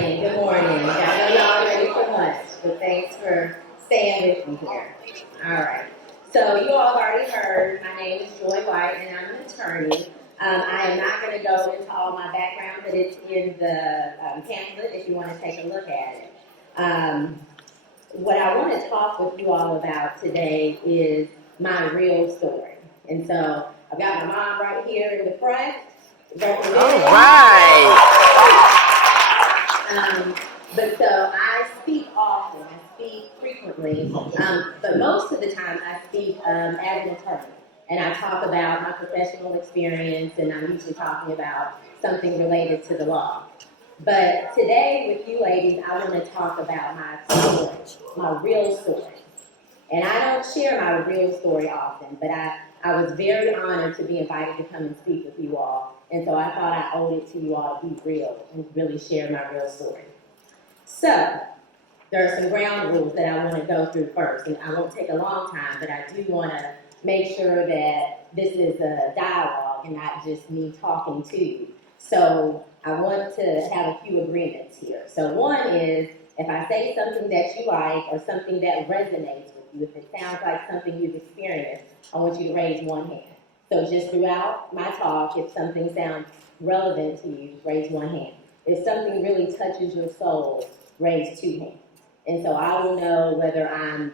morning. Good morning. I know y'all ready for lunch, but thanks for staying with me here. All right. So you all have already heard, my name is Joy White, and I'm an attorney. I am not going to go into all my background, but it's in the pamphlet if you want to take a look at it. What I want to talk with you all about today is my real story. And so I've got my mom right here in the front. All right. But so I speak often, I speak frequently, but most of the time I speak as an attorney. And I talk about my professional experience, and I'm usually talking about something related to the law. But today with you ladies, I want to talk about my story, my real story. And I don't share my real story often, but I was very honored to be invited to come and speak with you all. And so I thought I owed it to you all to be real and really share my real story. So, there are some ground rules that I want to go through first, and I won't take a long time, but I do want to make sure that this is a dialogue and not just me talking to you. So, I want to have a few agreements here. So, one is, if I say something that you like or something that resonates with you, if it sounds like something you've experienced, I want you to raise one hand. So just throughout my talk, if something sounds relevant to you, raise one hand. If something really touches your soul, raise two hands. And so I will know whether I'm,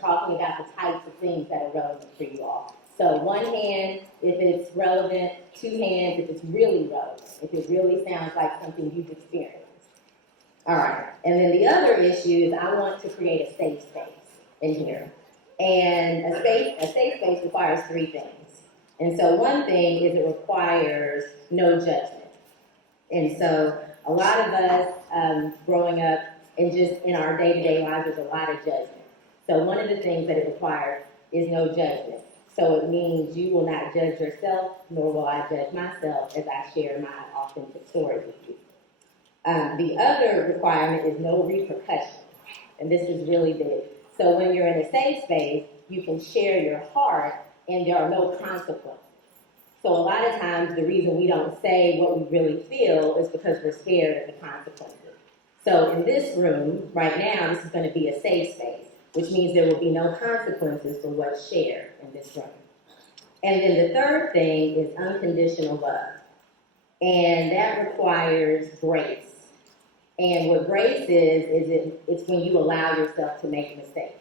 talking about the types of things that are relevant for you all. So one hand if it's relevant, two hands if it's really relevant, if it really sounds like something you've experienced. All right, and then the other issue is I want to create a safe space in here. And a safe space requires three things. And so one thing is it requires no judgment. And so a lot of us growing up and just in our day-to-day lives, there's a lot of judgment. So one of the things that it requires is no judgment. So it means you will not judge yourself, nor will I judge myself as I share my authentic stories with you. The other requirement is no repercussion, and this is really big. So when you're in a safe space, you can share your heart, and there are no consequences. So a lot of times, the reason we don't say what we really feel is because we're scared of the consequences. So in this room, right now, this is going to be a safe space, which means there will be no consequences for what's shared in this room. And then the third thing is unconditional love, and that requires grace. And what grace is it's when you allow yourself to make mistakes.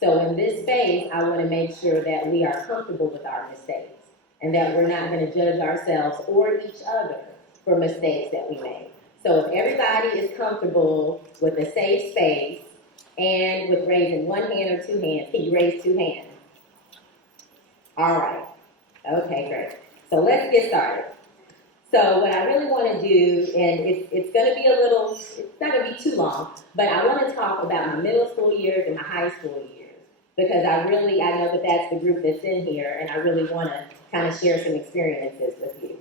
So in this space, I want to make sure that we are comfortable with our mistakes and that we're not going to judge ourselves or each other for mistakes that we make. So if everybody is comfortable with a safe space and with raising one hand or two hands, can you raise two hands? All right. Okay, great. So let's get started. So what I really want to do, and it's going to be it's not going to be too long, but I want to talk about my middle school years and my high school years, because I know that that's the group that's in here, and I really want to kind of share some experiences with you.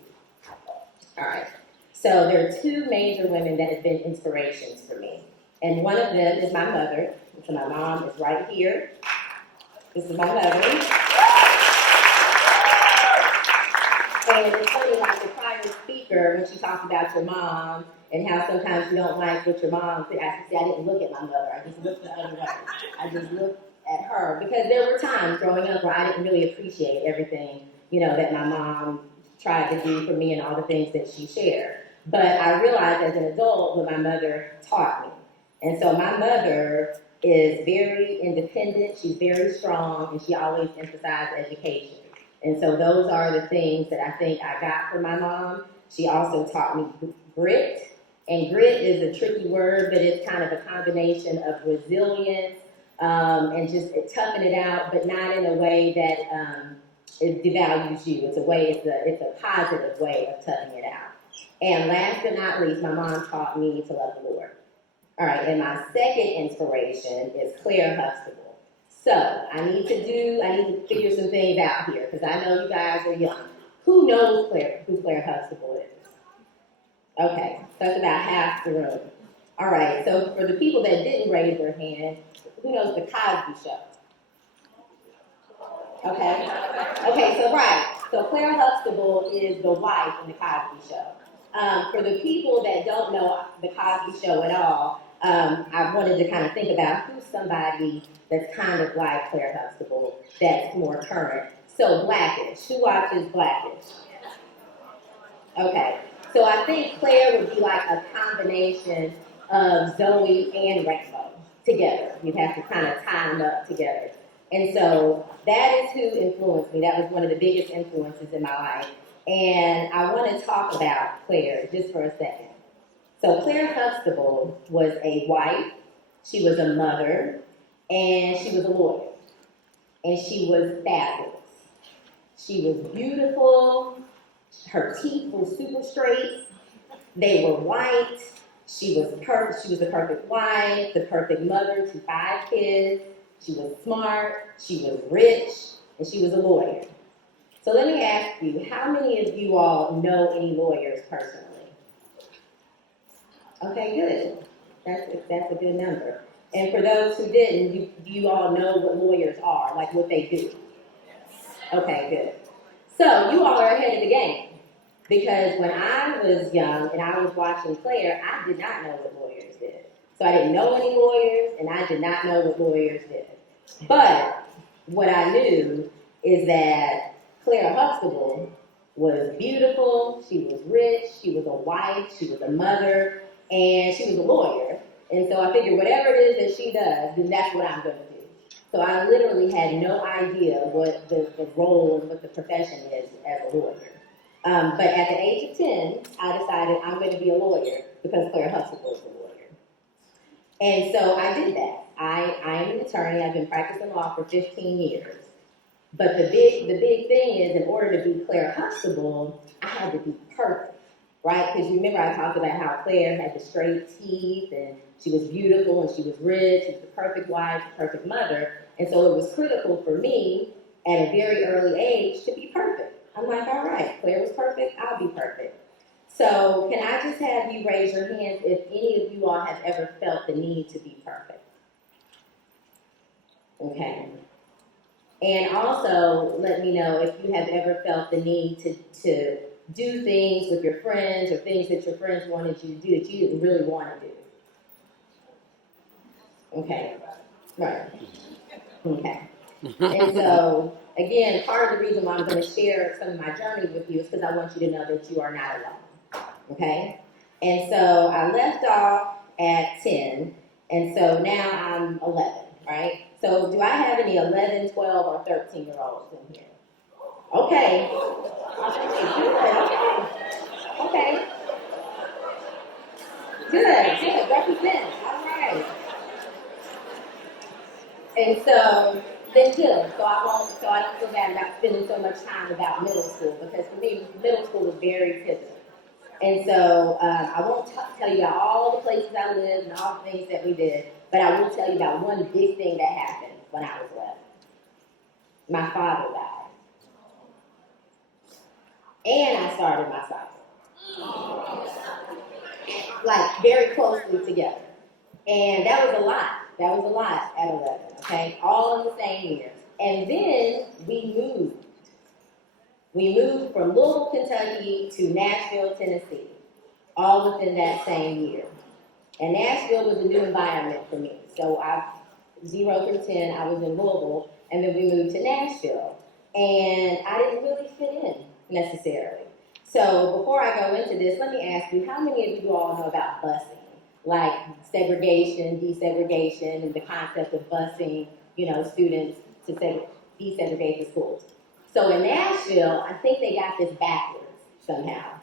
All right. So there are two major women that have been inspirations for me, and one of them is my mother. So my mom is right here. This is my mother. And it's funny, like the prior speaker, when she talked about your mom and how sometimes you don't like what your mom said, I didn't look at my mother. I just looked the other way. I just looked at her because there were times growing up where I didn't really appreciate everything, that my mom tried to do for me and all the things that she shared. But I realized as an adult what my mother taught me. And so my mother is very independent, she's very strong, and she always emphasized education. And so those are the things that I think I got from my mom. She also taught me grit. And grit is a tricky word, but it's kind of a combination of resilience and just toughing it out, but not in a way that it devalues you. It's a positive way of toughing it out. And last but not least, my mom taught me to love the Lord. All right, and my second inspiration is Claire Huxtable. So, I need to figure some things out here, because I know you guys are young. Who knows who Claire Huxtable is? Okay, so that's about half the room. All right, so for the people that didn't raise their hand, who knows the Cosby Show? Okay, so Claire Huxtable is the wife in the Cosby Show. For the people that don't know the Cosby Show at all, I wanted to kind of think about who's somebody that's kind of like Claire Huxtable that's more current. So Blackish. Who watches Blackish? Okay. So I think Claire would be like a combination of Zoe and Rainbow together. You'd have to kind of tie them up together. And so that is who influenced me. That was one of the biggest influences in my life. And I want to talk about Claire just for a second. So Claire Huxtable was a wife, she was a mother, and she was a lawyer. And she was fabulous. She was beautiful. Her teeth were super straight. They were white. She was the perfect wife, the perfect mother to 5 kids. She was smart, she was rich, and she was a lawyer. So let me ask you, how many of you all know any lawyers personally? Okay, good. That's a good number. And for those who didn't, do you all know what lawyers are, like what they do? Okay, good. So you all are ahead of the game. Because when I was young and I was watching Claire, I did not know what lawyers did. So I didn't know any lawyers, and I did not know what lawyers did. But what I knew is that Claire Huxtable was beautiful, she was rich, she was a wife, she was a mother, and she was a lawyer. And so I figured whatever it is that she does, then that's what I'm going to do. So I literally had no idea what the role and what the profession is as a lawyer. But at the age of 10, I decided I'm going to be a lawyer because Claire Huxtable is a lawyer. And so I did that. I am an attorney. I've been practicing law for 15 years. But the big thing is, in order to be Claire Huxtable, I had to be perfect, right? Because remember I talked about how Claire had the straight teeth, and she was beautiful, and she was rich, she was the perfect wife, the perfect mother. And so it was critical for me at a very early age to be perfect. I'm like, all right, Claire was perfect, I'll be perfect. So can I just have you raise your hands if any of you all have ever felt the need to be perfect? Okay. And also let me know if you have ever felt the need to do things with your friends or things that your friends wanted you to do that you didn't really want to do. Okay. Right. Okay. And so, again, part of the reason why I'm going to share some of my journey with you is because I want you to know that you are not alone, okay? And so I left off at 10, and so now I'm 11, right? So do I have any 11, 12, or 13-year-olds in here? Okay. Okay. Good. Represent. All right. And so, then good. So I don't feel bad about spending so much time about middle school, because for me, middle school was very pivotal. And so I won't tell you about all the places I lived and all the things that we did, but I will tell you about one big thing that happened when I was 11. My father died. And I started my cycle. Like, very closely together. And that was a lot. That was a lot at 11, okay? All in the same year. And then we moved. We moved from Louisville, Kentucky to Nashville, Tennessee, all within that same year. And Nashville was a new environment for me. So 0 through 10, I was in Louisville, and then we moved to Nashville. And I didn't really fit in necessarily. So before I go into this, let me ask you, how many of you all know about busing? Like segregation, desegregation, and the concept of busing, students to desegregate the schools. So in Nashville, I think they got this backwards somehow.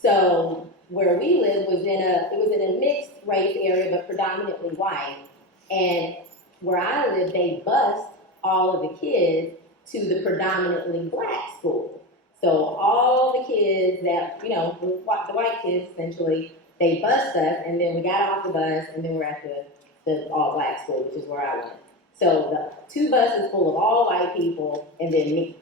So where we lived was in a mixed race area, but predominantly white. And where I lived, they bused all of the kids to the predominantly black school. So all the kids that, the white kids essentially, they bused us, and then we got off the bus, and then we're at the all-black school, which is where I went. So the 2 buses full of all white people, and then me.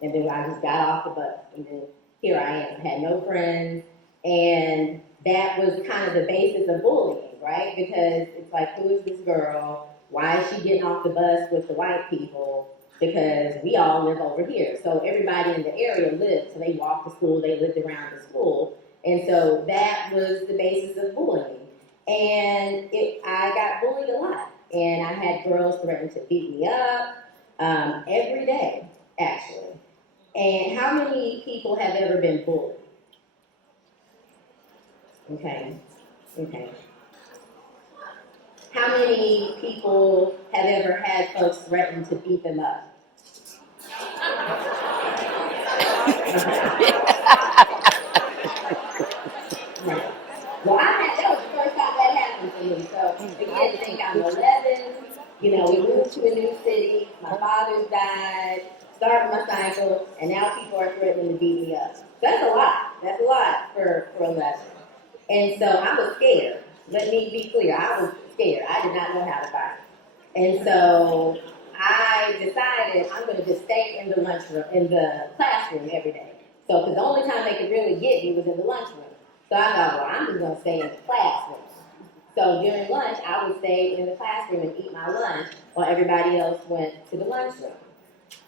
And then I just got off the bus, and then here I am. I had no friends, and that was kind of the basis of bullying, right? Because it's like, who is this girl? Why is she getting off the bus with the white people? Because we all live over here. So everybody in the area lived, so they walked to school, they lived around the school. And so that was the basis of bullying. And I got bullied a lot. And I had girls threaten to beat me up every day, actually. And how many people have ever been bullied? Okay. How many people have ever had folks threaten to beat them up? Right. Well, that was the first time that happened to me. So, again, think I'm 11. We moved to a new city. My father's died, started my cycle, and now people are threatening to beat me up. So that's a lot. That's a lot for 11. And so I was scared. Let me be clear. I was scared. I did not know how to fight. And so I decided I'm going to just stay in the classroom every day. So, because the only time they could really get me was in the lunchroom. So I thought, well, I'm just going to stay in the classroom. So during lunch, I would stay in the classroom and eat my lunch while everybody else went to the lunchroom.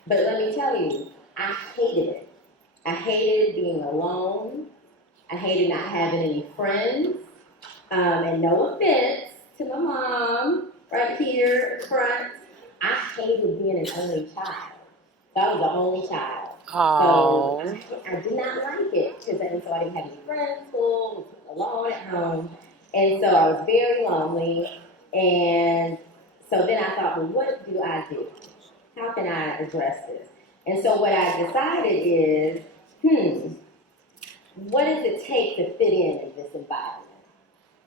But let me tell you, I hated it. I hated being alone. I hated not having any friends. And no offense to my mom right here in front, I hated being an only child. So I was the only child. Aww. So I did not like it because so I didn't have any friends, school, was alone at home. And so I was very lonely. And so then I thought, well, what do I do? How can I address this? And so what I decided is, what does it take to fit in this environment?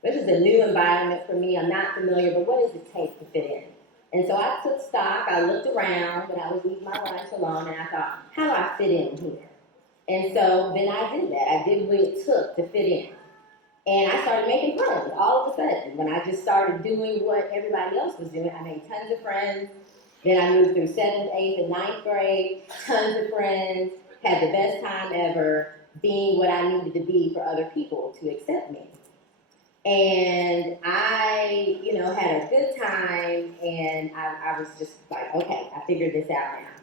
This is a new environment for me. I'm not familiar, but what does it take to fit in? And so I took stock. I looked around when I was eating my lunch alone, and I thought, how do I fit in here? And so then I did that. I did what it took to fit in. And I started making friends all of a sudden. When I just started doing what everybody else was doing, I made tons of friends. Then I moved through 7th, 8th, and 9th grade, tons of friends, had the best time ever, being what I needed to be for other people to accept me. And I, had a good time, and I was just like, okay, I figured this out now.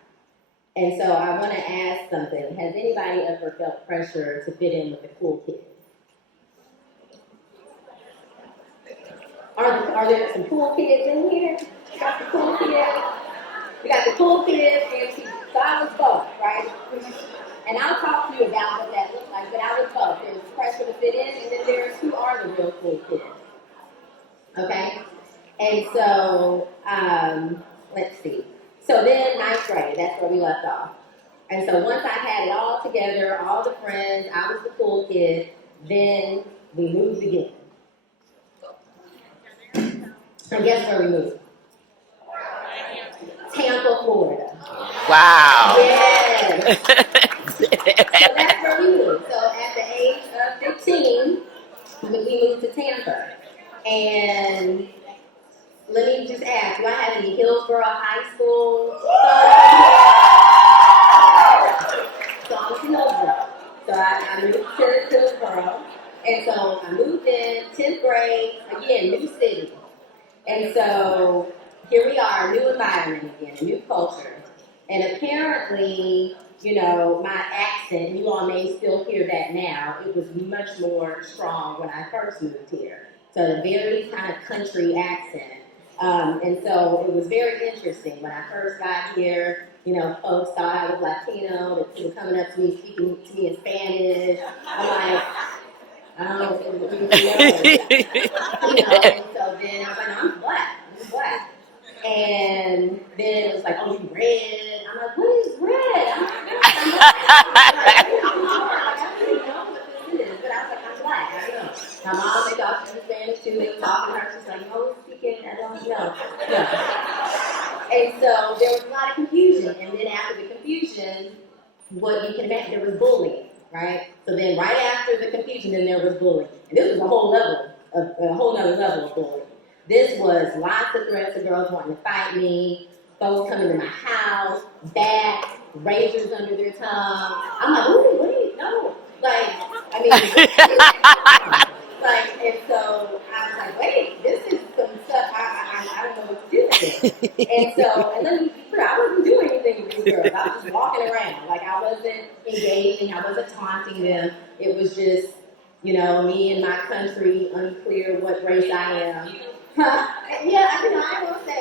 And so I want to ask something. Has anybody ever felt pressure to fit in with the cool kids? Are there some cool kids in here? We got the cool kids. We got the cool kids, and so I was both, right? And I'll talk to you about what that looks like, but I was both. There's pressure to fit in, and then there's who are the real cool kids. Okay? And so, let's see. So then 9th grade, that's where we left off. And so once I had it all together, all the friends, I was the cool kid, then we moved again. And guess where we moved? Tampa, Florida. Wow. Yes. So that's where we moved. So at the age of 15, we moved to Tampa. And let me just ask, do I have any Hillsborough High School? So I'm from Hillsborough. So I moved to Hillsborough. And so I moved in 10th grade, again, new city. And so here we are, new environment again, new culture. And apparently, my accent, you all may still hear that now, it was much more strong when I first moved here. So a very kind of country accent. And so it was very interesting. When I first got here, folks thought I was Latino, they were coming up to me, speaking to me in Spanish. I'm like, I don't know, and so then I was like, no, I'm black. And then it was like, oh, you red. I'm like, what is red? I'm like, I don't even know what this is. But I was like, I'm black. I don't know. My mom, they thought she was Spanish too. They were talking to her. She's like, oh, speaking, I don't know. And so there was a lot of confusion. And then after the confusion, what you can imagine, there was bullying, right? So then right after the confusion, then there was bullying. And this was a whole nother level of bullying. This was lots of threats of girls wanting to fight me, folks coming to my house, bats, razors under their tongue. I'm like, ooh, what do you know? And so I was like, wait, this is some stuff I don't know what to do with it. And let me be clear, I wasn't doing anything with these girls. I was just walking around. I wasn't engaging, I wasn't taunting them. It was just, Me and my country, unclear what race I am. Yeah, I will say,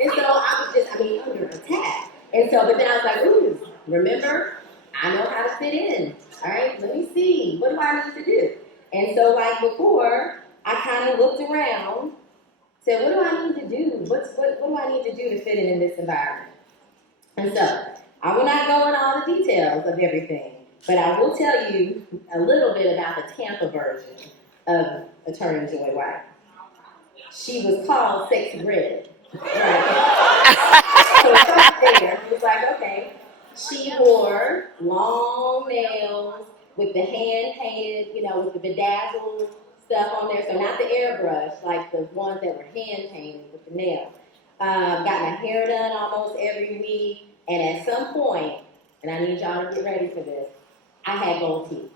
and so I was just, under attack. And so, but then I was like, ooh, remember, I know how to fit in. All right, let me see. What do I need to do? And so, like before, I kind of looked around, said, what do I need to do? What do I need to do to fit in this environment? And so, I will not go into all the details of everything, but I will tell you a little bit about the Tampa version of Attorney Joy White. She was called Sexy Red. Right. So it started there. It was like, okay. She wore long nails with the hand painted, with the bedazzled stuff on there. So not the airbrush, like the ones that were hand painted with the nail. Got my hair done almost every week. And at some point, and I need y'all to get ready for this, I had gold teeth.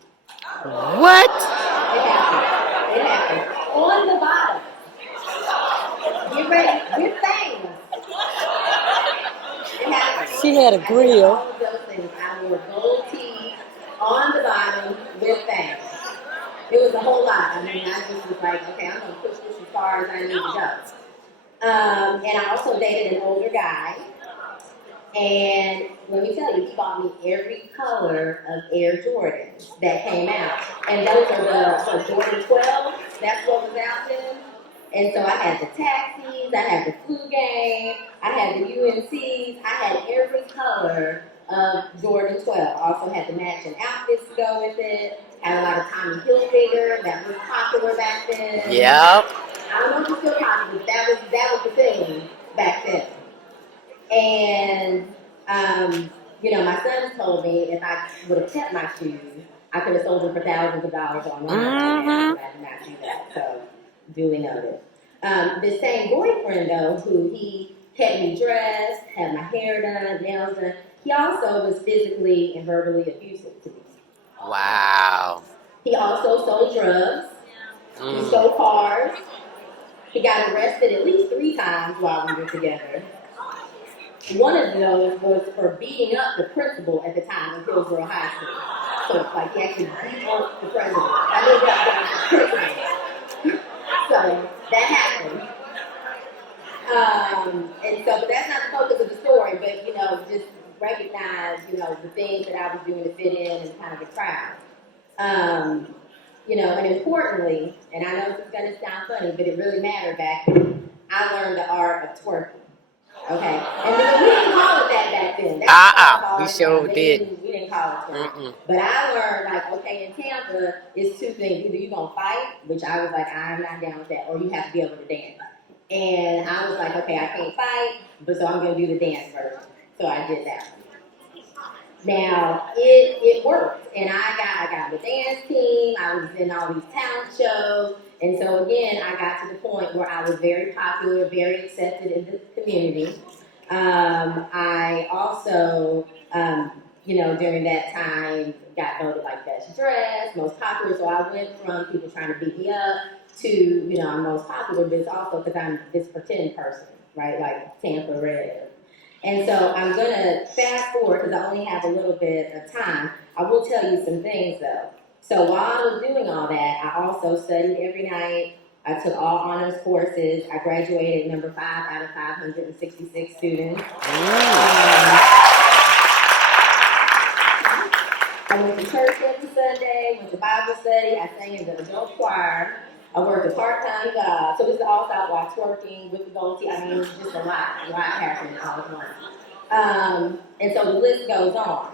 What? It happened. It happened. On the bottom. Get ready. With things. It happened. She had a grill. All of those things. I wore gold teeth on the bottom with things. It was a whole lot. I just was like, okay, I'm going to push this as far as I need to go. And I also dated an older guy. And let me tell you, he bought me every color of Air Jordans that came out. And those are the Jordan 12. That's what was out then. And so I had the taxis, I had the flu game, I had the UNCs, I had every color of Jordan 12. I also had the matching outfits to go with it. Had a lot of Tommy Hilfiger that was popular back then. Yep. I don't know if it's still popular, but that was the thing back then. And, my son told me if I would have kept my shoes, I could have sold them for thousands of dollars online. I did not do that, so duly noted. This same boyfriend, though, who he kept me dressed, had my hair done, nails done, he also was physically and verbally abusive to me. Wow. He also sold drugs. He stole cars. He got arrested at least 3 times while we were together. One of those was for beating up the principal at the time of Hillsborough High School. So it's like he actually beat up the president. I mean, the principal. So that happened. And so, but that's not the focus of the story, but, just recognize, the things that I was doing to fit in and kind of the crowd. And importantly, and I know this is going to sound funny, but it really mattered back then, I learned the art of twerking. Okay? And we didn't call it that back then. We sure did. We didn't call it twerking. But I learned, okay, in Tampa, it's 2 things. Either you're going to fight, which I was like, I'm not down with that, or you have to be able to dance. And I was like, okay, I can't fight, but so I'm going to do the dance version. So I did that. Now, it worked, and I got the dance team, I was in all these talent shows, and so again, I got to the point where I was very popular, very accepted in the community. I also, during that time, got voted like best dressed, most popular, so I went from people trying to beat me up to, I'm most popular, but it's also because I'm this pretend person, right, like Tampa Red. And so I'm going to fast forward because I only have a little bit of time. I will tell you some things, though. So while I was doing all that, I also studied every night. I took all honors courses. I graduated number 5 out of 566 students. I went to church every Sunday, went to Bible study. I sang in the adult choir. I worked a part-time job. So this is all about while twerking with the gold teeth. I mean, it's just a lot happening all at once. And so the list goes on.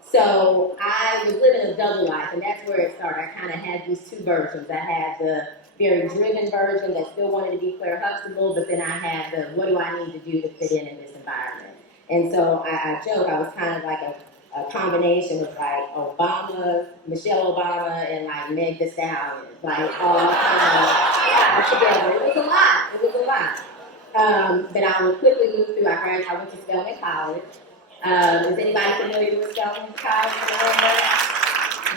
So I was living a double life, and that's where it started. I kind of had these 2 versions. I had the very driven version that still wanted to be Claire Huxtable, but then I had the what do I need to do to fit in this environment. And so I joke, I was kind of like a combination of like Obama, Michelle Obama, and like Meg Thee Stallion, like all kind of together. It was a lot. But I would quickly move through. I went to Spelman College. Is anybody familiar with Spelman College?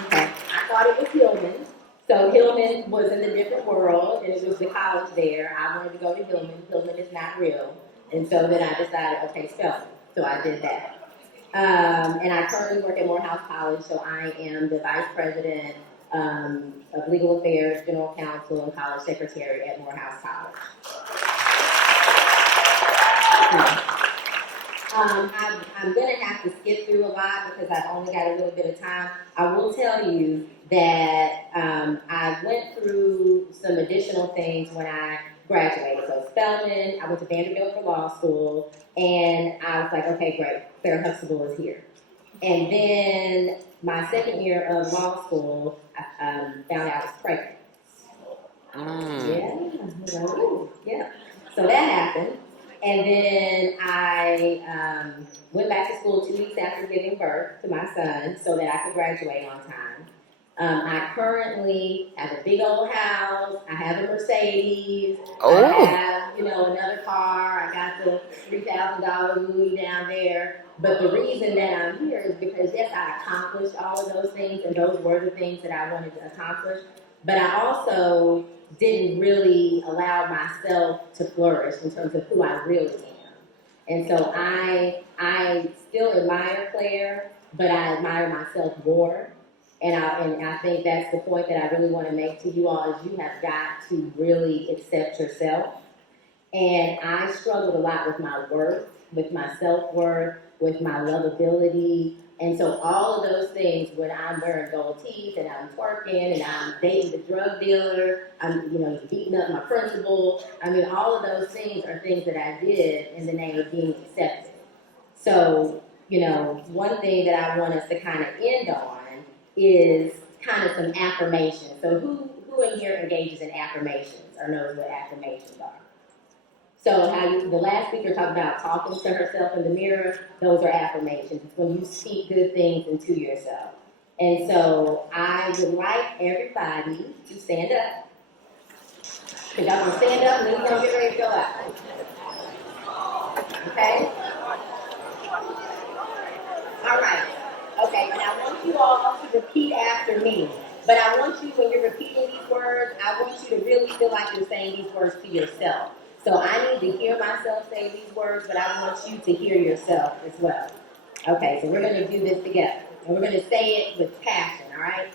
Okay, I thought it was Hillman. So Hillman was in a different world, and it was the college there. I wanted to go to Hillman. Hillman is not real. And so then I decided, okay, Spelman. So I did that. And I currently work at Morehouse College, so I am the vice president of Legal Affairs, General Counsel, and College Secretary at Morehouse College. I'm going to have to skip through a lot because I've only got a little bit of time. I will tell you that I went through some additional things when I graduated. So Spelman, I went to Vanderbilt for law school, and I was like, okay, great, Claire Huxtable is here. And then my second year of law school, I found out I was pregnant. Yeah. So that happened. And then I went back to school 2 weeks after giving birth to my son so that I could graduate on time. I currently have a big old house. I have a Mercedes. Oh. I have, another car. I got the $3,000 Louis down there. But the reason that I'm here is because, yes, I accomplished all of those things, and those were the things that I wanted to accomplish. But I also didn't really allow myself to flourish in terms of who I really am. And so I still admire Claire, but I admire myself more. And I think that's the point that I really want to make to you all is you have got to really accept yourself. And I struggled a lot with my worth, with my self-worth, with my lovability. And so all of those things, when I'm wearing gold teeth and I'm twerking and I'm dating the drug dealer, I'm, beating up my principal. I mean, all of those things are things that I did in the name of being accepted. So, one thing that I want us to kind of end on is kind of some affirmations. So who in here engages in affirmations or knows what affirmations are? So the last speaker talked about talking to herself in the mirror. Those are affirmations. It's when you speak good things into yourself. And so I would like everybody to stand up. Because y'all gonna stand up and then we're gonna get ready to go out. Okay? All right. Okay, and I want you all to repeat after me. But I want you, when you're repeating these words, I want you to really feel like you're saying these words to yourself. So I need to hear myself say these words, but I want you to hear yourself as well. Okay, so we're going to do this together. And we're going to say it with passion, all right?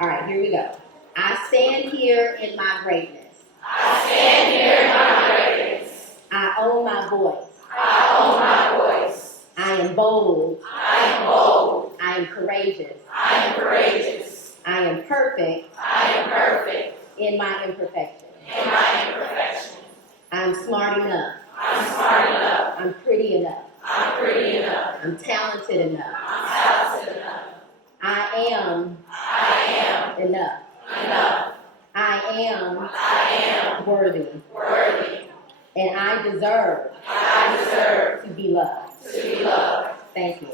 All right, here we go. I stand here in my greatness. I stand here in my greatness. I own my voice. I own my voice. I am bold. I am bold. I am courageous. I am courageous. I am perfect. I am perfect. In my imperfection. In my imperfection. I'm smart enough. I'm smart enough. I'm pretty enough. I'm pretty enough. I'm talented enough. I'm talented enough. I am enough. Enough. I am worthy. Worthy. And I deserve I deserve to be loved. to be loved. Thank you.